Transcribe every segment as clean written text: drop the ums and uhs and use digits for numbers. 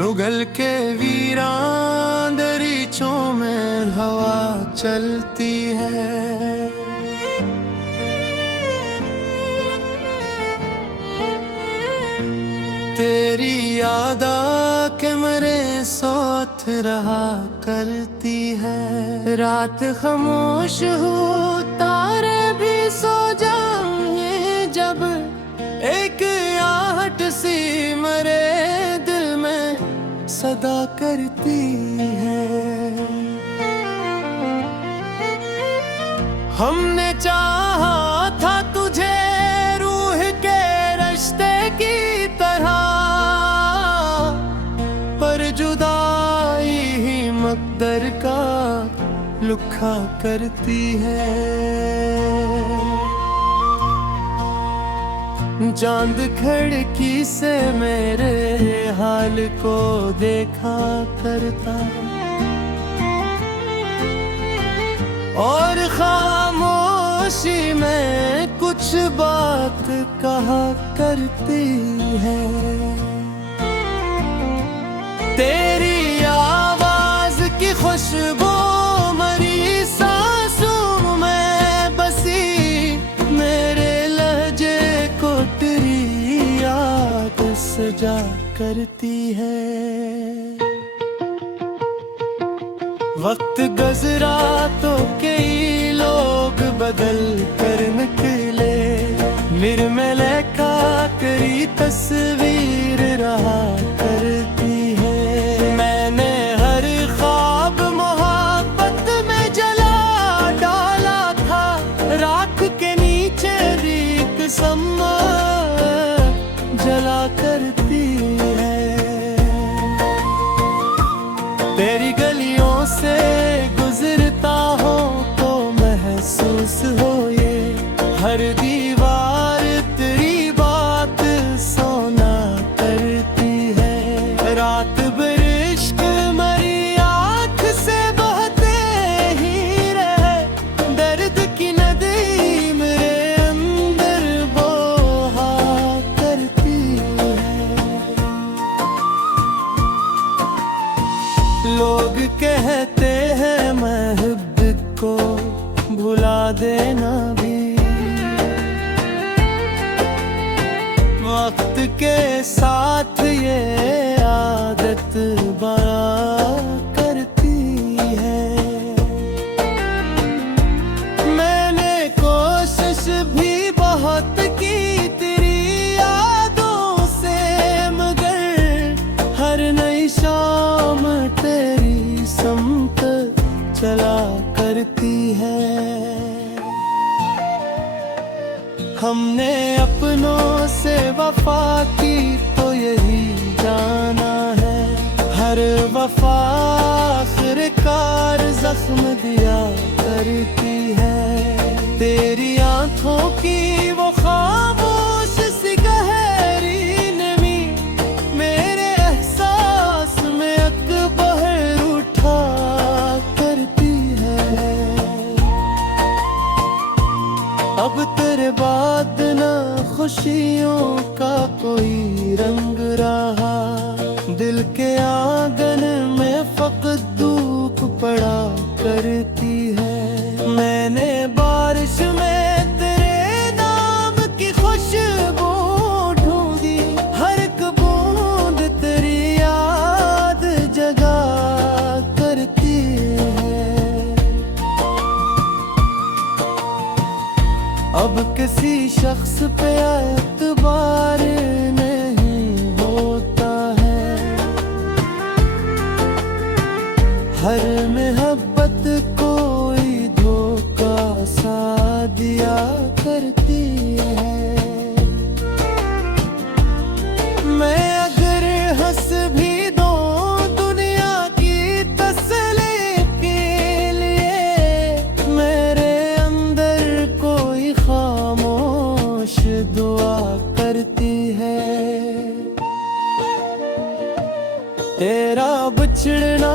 मुगल के वीरान दरीचों में हवा चलती है। तेरी याद के मरे साथ रहा करती है। रात खामोश हो तारे भी सो जाएंगे जब एक आहट सी मरे दिल में सदा करती है। हमने चाहा था तुझे रूह के रिश्ते की तरह, पर जुदाई ही मकदर का लुखा करती है। चांद खिड़की से मेरे हाल को देखा करता और खामोशी में कुछ बात कहा करती है। तेरी आवाज की खुशबू मरी सांसों में बसी, मेरे लहजे को तेरी याद सजा करती है। वक्त गुजरा तो कई लोग बदल कर निकले, निर्मल का तेरी तस्वीर रहा करती है। मैंने हर ख्वाब मोहब्बत में जला डाला था, राख के नीचे रीख सम्मा जला करती है। तेरी गलियों से गुजरता हो तो महसूस हो ये, हर दीवार तेरी बात सोना करती है। रात भर इश्क मरी आँख से बहते ही रहे, दर्द की नदी मेरे अंदर बहा करती है। लोग कहते हैं महब को भुला देना भी, वक्त के साथ ये आदत बड़ा करती है। मैंने कोशिश भी बहुत की तेरी यादों से, मगर हर नई शाम तेरी समत चला करती है। हमने अपनों से वफा की तो यही जाना है, हर वफा आखिरकार जख्म दिया करती है। तेरी आंखों की वो खामोश सी गहरी नमी मेरे एहसास में अकबर उठा करती है। अब तेरे बाद ना खुशियों का कोई रंग रहा, दिल के आंगन में फकत धूप पड़ा करती है। मैंने बारिश में तेरे नाम की खुशबू ढूंढी, हर एक बूंद तेरी याद जगा करती है। अब किसी शख्स पे एतबार नहीं होता है, हर मोहब्बत कोई धोखा सा दिया करती है। मैं अगर हंस भी दूं दुनिया की तसल्ली के लिए, मेरे अंदर कोई खामोश दुआ करती है। तेरा बिछड़ना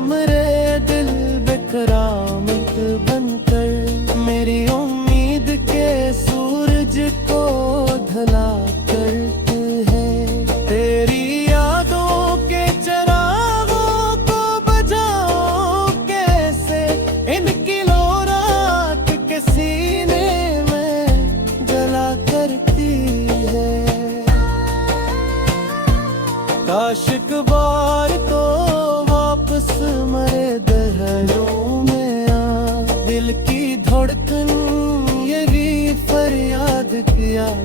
मेरे दिल बेकरामत बनकर, मेरी उम्मीद के सूरज को ढला करते हैं। तेरी यादों के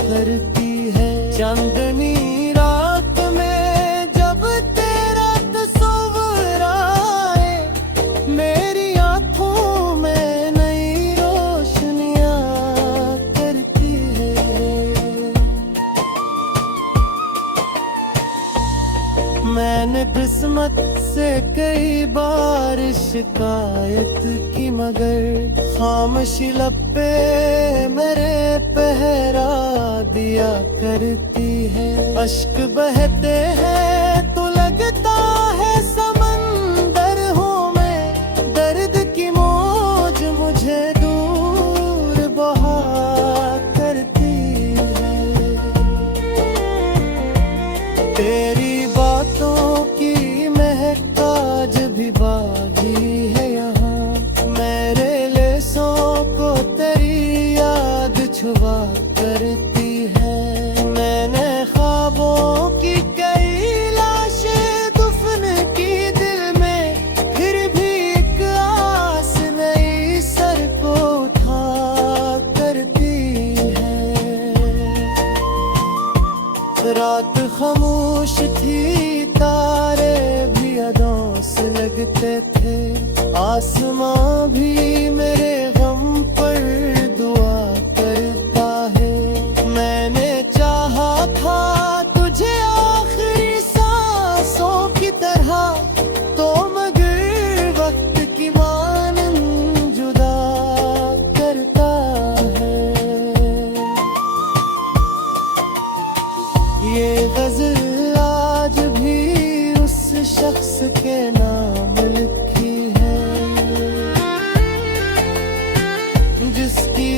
करती है। चांदनी रात में जब तेरा तस्वीर आए, मेरी आँखों में नई रोशनियाँ करती है। मैंने किस्मत से कई बार शिकायत की, मगर खामोशी लब पे मेरे पहरा दिया करती है। अश्क बहते हैं तो लगता है समंदर हूँ मैं, दर्द की मौज मुझे दूर बहा करती है। तेरी बातों की महक आज भी बागी है यहाँ, मेरे लेसों को तेरी याद छुआ करती है। मैंने ख्वाबों की कई लाशें दफन की दिल में, फिर भी एक आस नई सर को उठा करती है। रात खामोश थी, तारे भी अदों से लगते थे, आसमां भी मेरे गम पर दुआ करता है। मैंने चाहा था तुझे आखिरी सांसों की तरह, तो मगर वक्त की मानन जुदा करता है। ये गज़ल आज भी उस शख्स के नाम लिखी है, जिसकी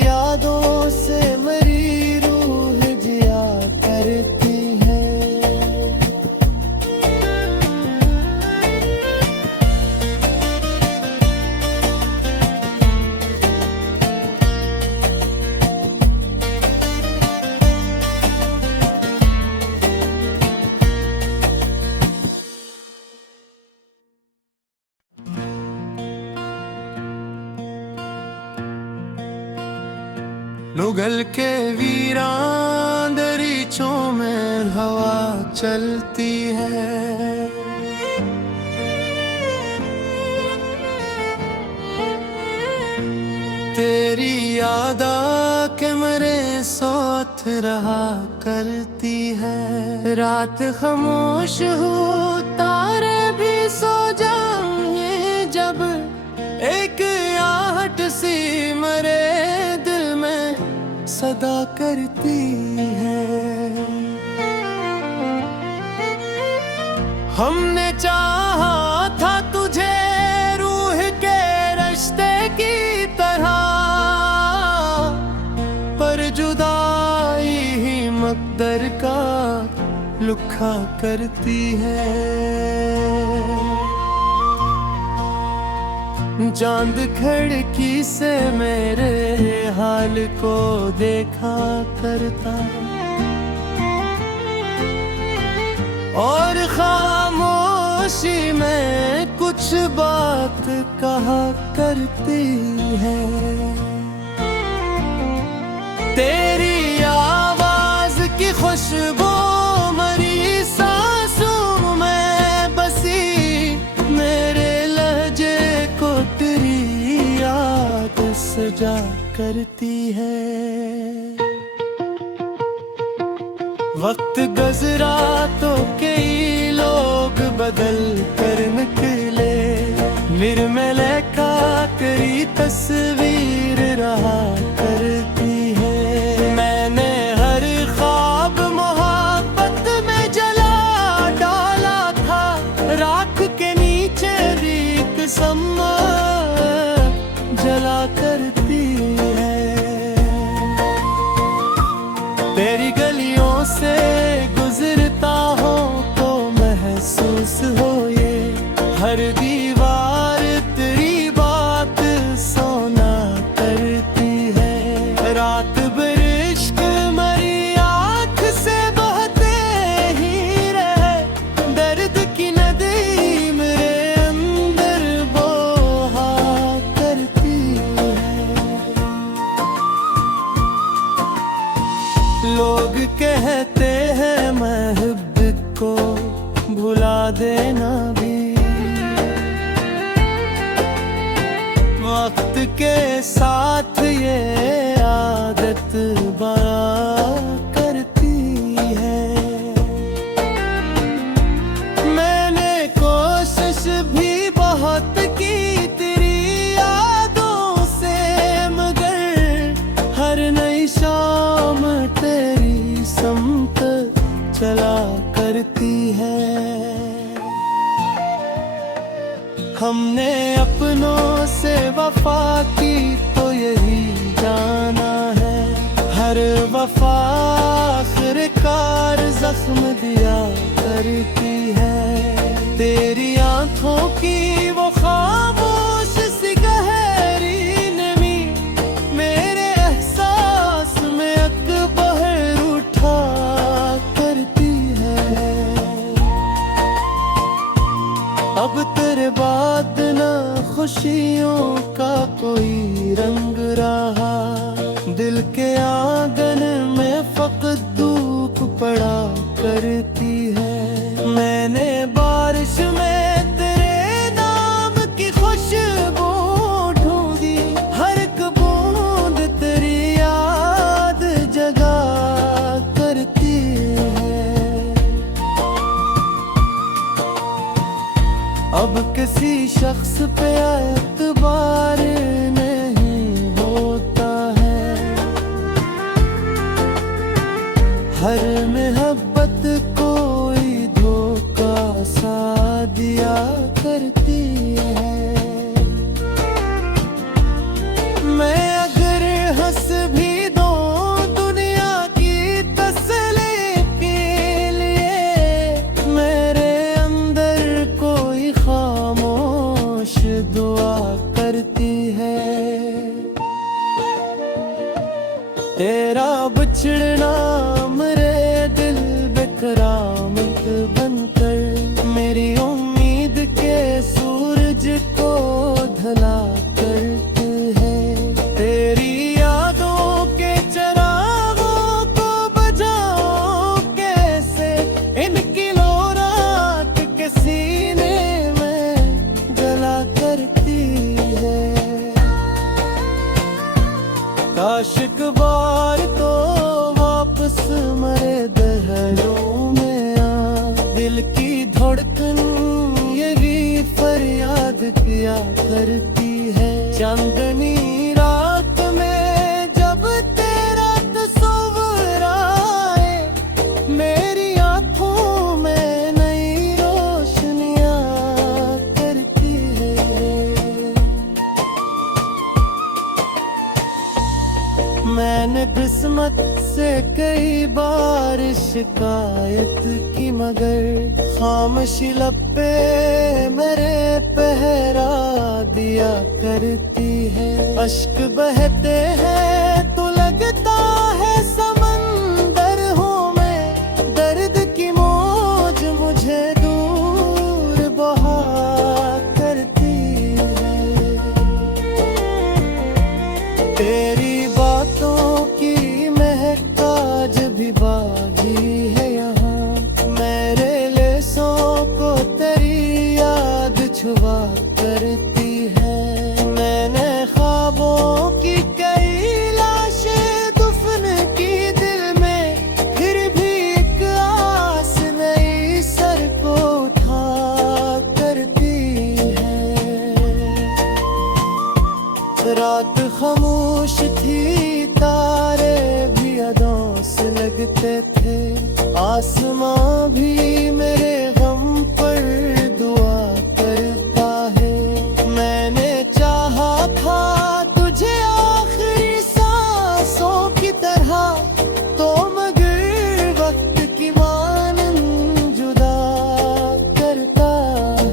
यादों से मेरी रूह जिया करती है। मुगल के वीरान दरीचों में हवा चलती है, तेरी याद आके मेरे साथ रहा करती है। रात खामोश हो, तारे भी सो जाएंगे जब, एक आहट सी मेरे दिल में सदा करती है। हमने चाहा था तुझे रूह के रिश्ते की तरह, पर जुदाई ही मकदर का लुखा करती है। चांद खिड़की से मेरे हाल को देखा करता, और खामोशी में कुछ बात कहा करती है। तेरी आवाज की खुशबू मरी सांसों में बसी, मेरे लहजे को तेरी याद सजा करती है। वक्त गुज़रा तो कई लोग बदल कर निकले, निर्मल का तेरी तस्वीर रहा करती है। मैंने हर ख्वाब मोहब्बत में जला डाला था, राख के नीचे रीत सम्मा जला करती है। तेरी गलियों से गुजरता हो तो महसूस हो ये, हर दीवार तेरी बात सोना करती है। रात भर इश्क मरी आँख से बहते ही रहे, दर्द की नदी मेरे अंदर बहा करती है। लोग कहते हैं महब को भुला देना भी वक्त के साथ ये आदत बड़ा करती है। मैंने कोशिश भी बहुत की तेरी यादों से, मगर हर नई शाम तेरी समत चला करती है। हमने अपनों से वफा की तो यही जाना है, हर वफा आखिरकार जख्म दिया करती है। तेरी आंखों की वो खामोश सी गहरी नमी मेरे एहसास में अकबर उठा करती है। अब तेरे बाद ना खुशियों का कोई रंग रहा, दिल के आंगन में फकत धूप पड़ा करती है। मैंने बारिश में तेरे नाम की खुशबू ढूंढी, हर एक बूंद तेरी याद जगा करती है। अब किसी शख्स पे एतबार नहीं होता है, हर मोहब्बत कोई धोखा सा दिया करती है। मैं अगर हंस भी दूं दुनिया की तसल्ली के लिए, मेरे अंदर कोई खामोश दुआ करती है। तेरा बिछड़ना मेरे दिल बेकरामत बनकर मेरी उम्मीद के सूरज को ढला करती है। तेरी यादों के चिरागों को बुझाऊं कैसे, इनकी लो रात के सीने में जला करती है। काश एक बार तो वापस मरे दहलों में आ, दिल की धड़कन यही फरियाद किया करती है। चांदनी रात में जब तेरा तस्वीर आए, मेरी आंखों में नई रोशनियां करती है। मैंने किस्मत से कई बार शिकायत की, मगर खामोशी लब पे मेरे पहरा दिया करती है। अश्क बहते हैं तो लगता है समंदर हूँ मैं, दर्द की मौज मुझे दूर बहा करती है। तेरी बातों की महक आज भी बागी है यहाँ, मेरे लेसों को तेरी याद छुआ करती है। मैंने ख्वाबों की कई लाशें दफन की दिल में, फिर भी एक आस नई सर को उठा करती है। रात खामोश थी, तारे भी अदों से लगते थे, आसमां भी मेरे गम पर दुआ करता है। मैंने चाहा था तुझे आखिरी सांसों की तरह, तो मगर वक्त की मानन जुदा करता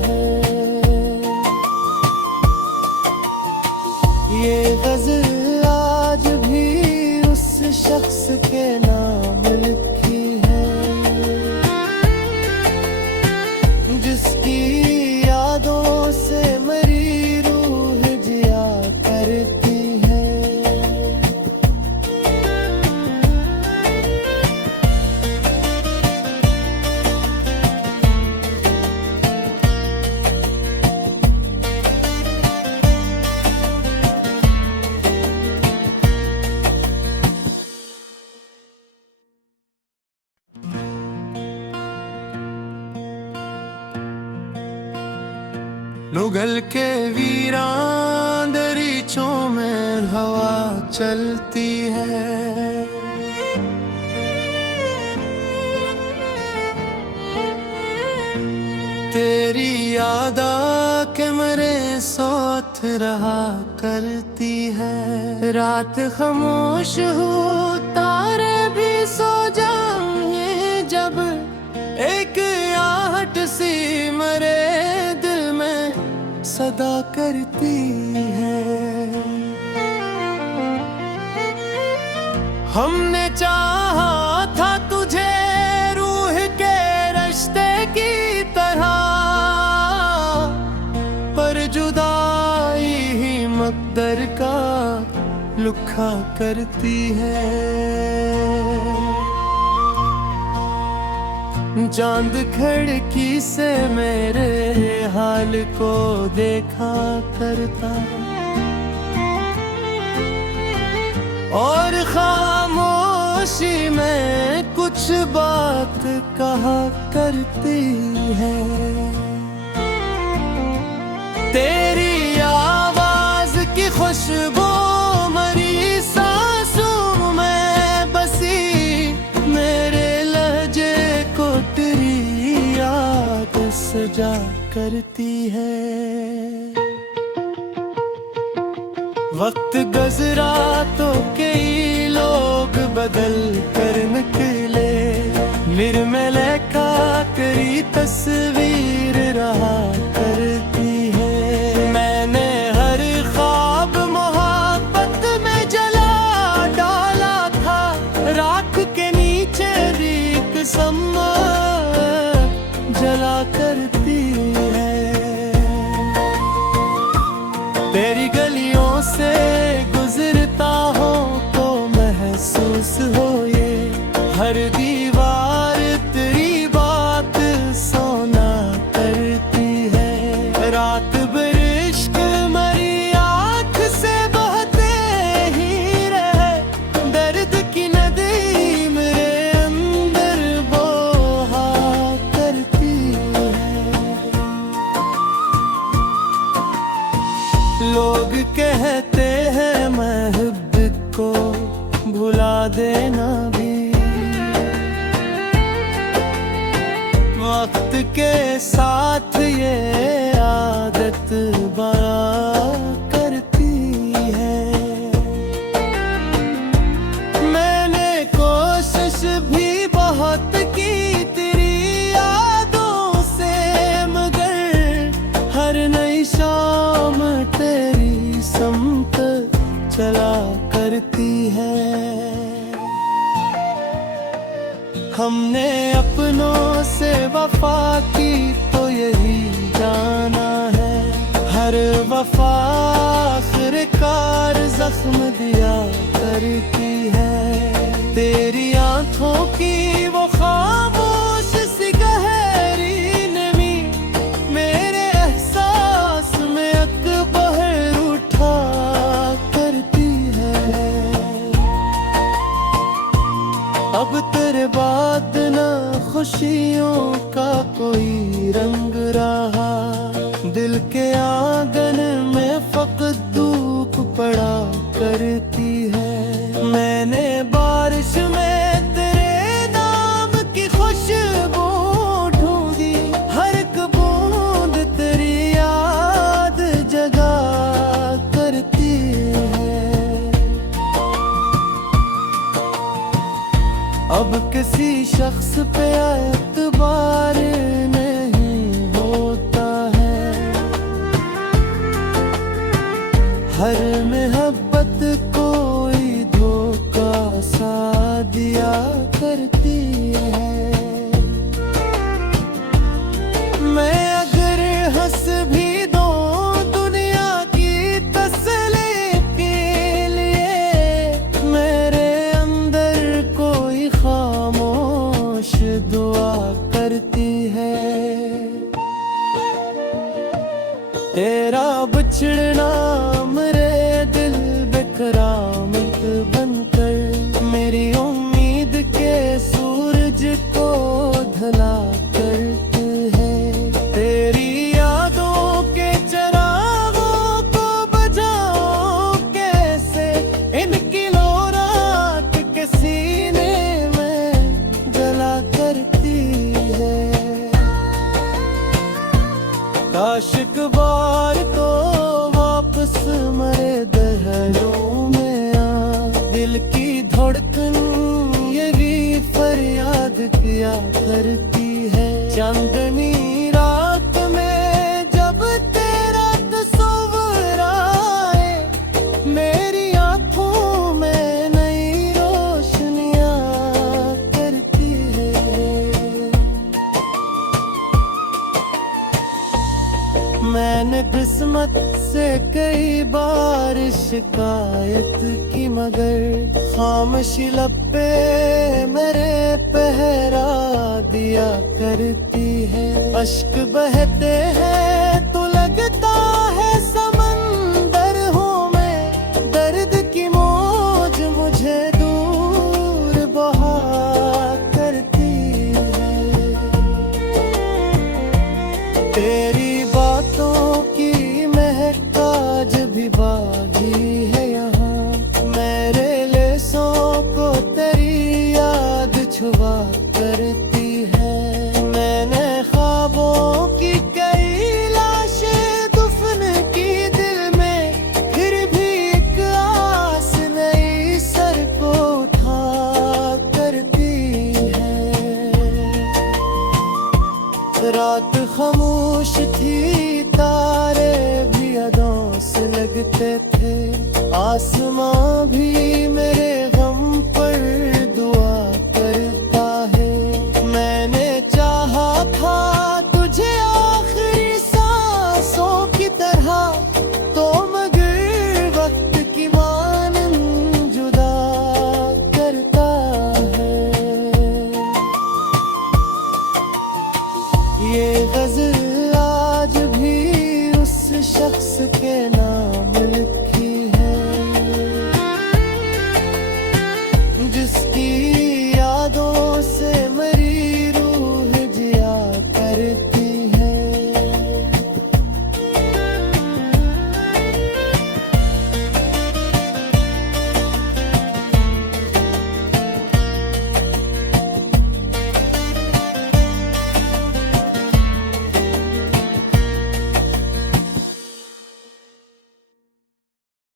है। ये गज़ल आज भी उस शख्स के नाम लिखी है, जिसकी यादों से मेरी रूह जिया करती है। मुगल के वीरान दरीचों में हवा चलती है। तेरी याद के मरे साथ रहा करती है। रात खामोश हो तारे भी सो जाएं जब एक आहट सी मरे दिल में सदा करती है। हमने चाहा था तुझे रूह के रिश्ते की तरह, पर जुदाई ही मकदर का लुखा करती है। चांद खिड़की से मेरे हाल को देखा करता और खामोशी में कुछ बात कहा करती है। तेरी आवाज की खुशबू मरी सांसों में बसी, मेरे लहजे को तेरी याद सजा करती है। वक्त गुजरा तो कई लोग बदल कर निकले, निर्मले का तेरी तस्वीर रहा करती है। मैंने हर ख्वाब मोहब्बत में जला डाला था, राख के नीचे रीख सम्मा जला करती है। तेरी गलियों से गुजरता हो तो महसूस हो ये हर दीवार तेरी बात सोना करती है। रात भर इश्क मरी आँख से बहते ही रहे, दर्द की नदी मेरे अंदर बहा करती है। लोग कहते हैं महब को भुला देना भी, वक्त के साथ ये आदत बड़ा करती है। मैंने कोशिश भी बहुत की तेरी यादों से, मगर हर नई शाम तेरी समत चला करती है। हमने अपनों से वफा की तो यही जाना है, हर वफा आखिरकार जख्म दिया करती है। तेरी आंखों की वो खामोश सी गहरी नमी मेरे एहसास में अकबर उठा करती है। अब तेरे बाद ना खुशियों का कोई रंग रहा, दिल के आंगन में फकत धूप पड़ा करती है। मैंने बारिश में तेरे नाम की खुशबू ढूंढी, हर एक बूंद तेरी याद जगा करती है। अब किसी शख्स पे एतबार नहीं होता है, हर मोहब्बत कोई धोखा सा दिया करती है। मैं अगर हंस भी दूं दुनिया की तसल्ली के लिए, मेरे अंदर कोई खामोश दुआ करती है। तेरा बिछड़ना मेरे दिल बेकरामत बनकर, मेरी उम्मीद के सूरज को ढला करती है। तेरी यादों के आशिक बार तो वापस मरे दहरों में आ। दिल की धड़कन ये भी फरियाद किया करती है। चांदनी रात में जब तेरा तस्वीर आए, मेरी आंखों में नई रोशनियां करती है। मैंने किस्मत से कई बार शिकायत की, मगर खामोशी लब पे मेरे पहरा दिया करती है। अश्क बहते हैं तो लगता है समंदर हूँ मैं, दर्द की मौज मुझे दूर बहा करती है। तेरी बातों की महक आज भी बागी है यहाँ, मेरे लेसों को तेरी याद छुपा करती है। मैंने ख्वाबों की कई लाशें दफन की दिल में, फिर भी एक आस नई सर को उठा करती है। रात खामोश थी, तारे भी अदों से लगते थे, आसमां भी मेरे